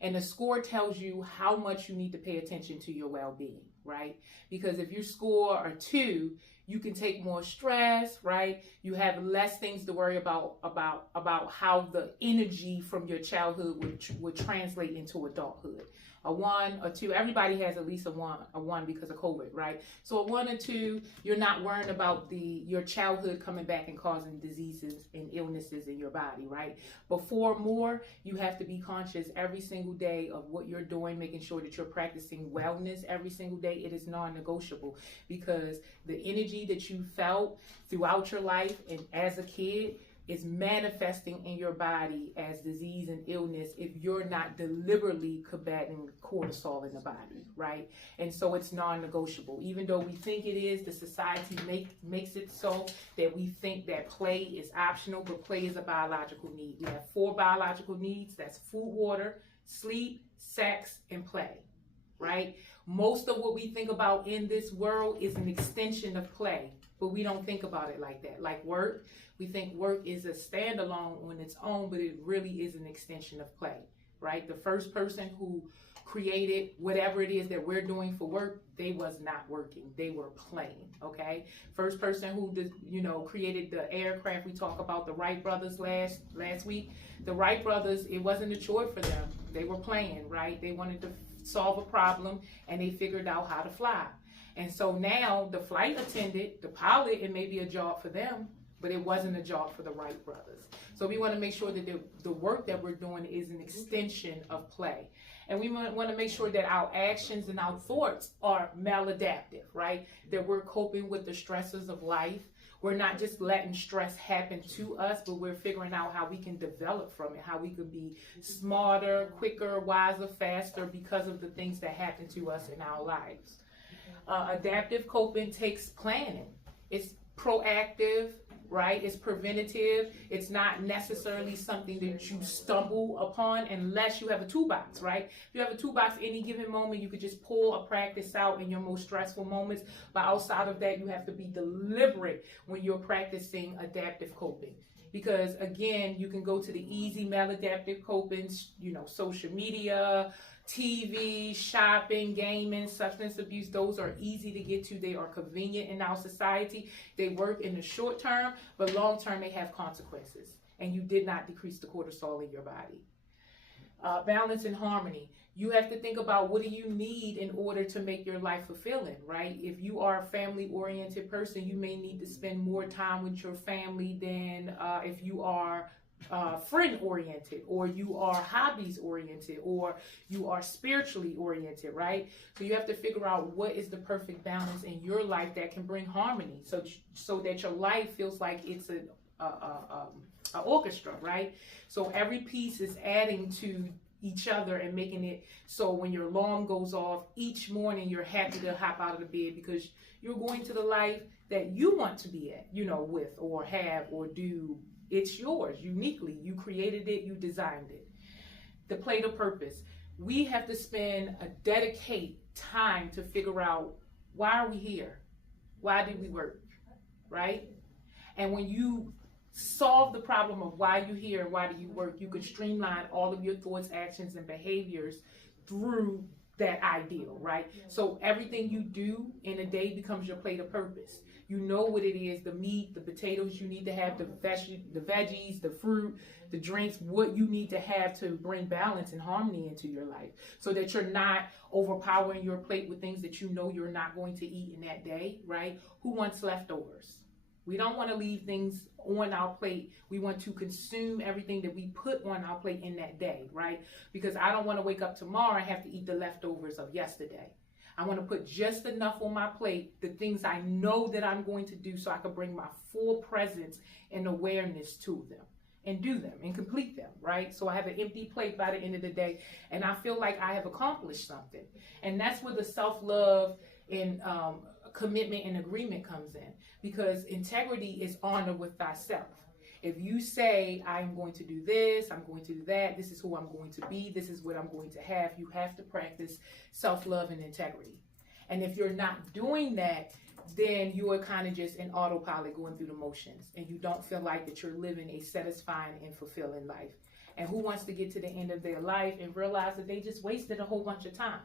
And the score tells you how much you need to pay attention to your well-being, right? Because if you score a 2, you can take more stress, right? You have less things to worry about how the energy from your childhood would translate into adulthood. A 1, a 2, everybody has at least a one because of COVID, right? So a 1 and 2, you're not worrying about your childhood coming back and causing diseases and illnesses in your body, right? But 4 more, you have to be conscious every single day of what you're doing, making sure that you're practicing wellness every single day. It is non-negotiable, because the energy that you felt throughout your life and as a kid is manifesting in your body as disease and illness if you're not deliberately combating cortisol in the body, right? And so it's non-negotiable. Even though we think it is, the society makes it so that we think that play is optional, but play is a biological need. We have 4 biological needs. That's food, water, sleep, sex, and play, right? Most of what we think about in this world is an extension of play, but we don't think about it like that. Like work, we think work is a standalone on its own, but it really is an extension of play, right? The first person who created whatever it is that we're doing for work, they was not working, they were playing, okay? First person who created the aircraft, we talked about the Wright brothers last week. The Wright brothers, it wasn't a chore for them, they were playing, right? They wanted to solve a problem and they figured out how to fly. And so now the flight attendant, the pilot, it may be a job for them, but it wasn't a job for the Wright brothers. So we want to make sure that the work that we're doing is an extension of play. And we want to make sure that our actions and our thoughts are maladaptive, right? That we're coping with the stresses of life. We're not just letting stress happen to us, but we're figuring out how we can develop from it, how we could be smarter, quicker, wiser, faster because of the things that happen to us in our lives. Adaptive coping takes planning. It's proactive, right? It's preventative. It's not necessarily something that you stumble upon unless you have a toolbox, right? If you have a toolbox, any given moment, you could just pull a practice out in your most stressful moments. But outside of that, you have to be deliberate when you're practicing adaptive coping. Because again, you can go to the easy maladaptive coping, social media, TV, shopping, gaming, substance abuse. Those are easy to get to. They are convenient in our society. They work in the short term, but long term they have consequences. And you did not decrease the cortisol in your body. Balance and harmony. You have to think about what do you need in order to make your life fulfilling, right? If you are a family-oriented person, you may need to spend more time with your family than if you are friend-oriented, or you are hobbies-oriented, or you are spiritually oriented, right? So you have to figure out what is the perfect balance in your life that can bring harmony, so that your life feels like it's an orchestra, right? So every piece is adding to each other and making it so when your alarm goes off each morning, you're happy to hop out of the bed because you're going to the life that you want to be at, with or have or do. It's yours uniquely. You created it, you designed it. The play to purpose. We have to dedicate time to figure out, why are we here? Why did we work? Right? And when you solve the problem of why you're here and why do you work, you can streamline all of your thoughts, actions, and behaviors through that ideal, right? So everything you do in a day becomes your plate of purpose. You know what it is, the meat, the potatoes you need to have, the veggies, the fruit, the drinks, what you need to have to bring balance and harmony into your life so that you're not overpowering your plate with things that you know you're not going to eat in that day, right? Who wants leftovers? We don't want to leave things on our plate. We want to consume everything that we put on our plate in that day, right? Because I don't want to wake up tomorrow and have to eat the leftovers of yesterday. I want to put just enough on my plate, the things I know that I'm going to do so I can bring my full presence and awareness to them and do them and complete them, right? So I have an empty plate by the end of the day and I feel like I have accomplished something. And that's where the self-love and commitment and agreement comes in, because integrity is honor with thyself. If you say, I'm going to do this, I'm going to do that, this is who I'm going to be, this is what I'm going to have, you have to practice self-love and integrity. And if you're not doing that, then you are kind of just in autopilot going through the motions and you don't feel like that you're living a satisfying and fulfilling life. And who wants to get to the end of their life and realize that they just wasted a whole bunch of time?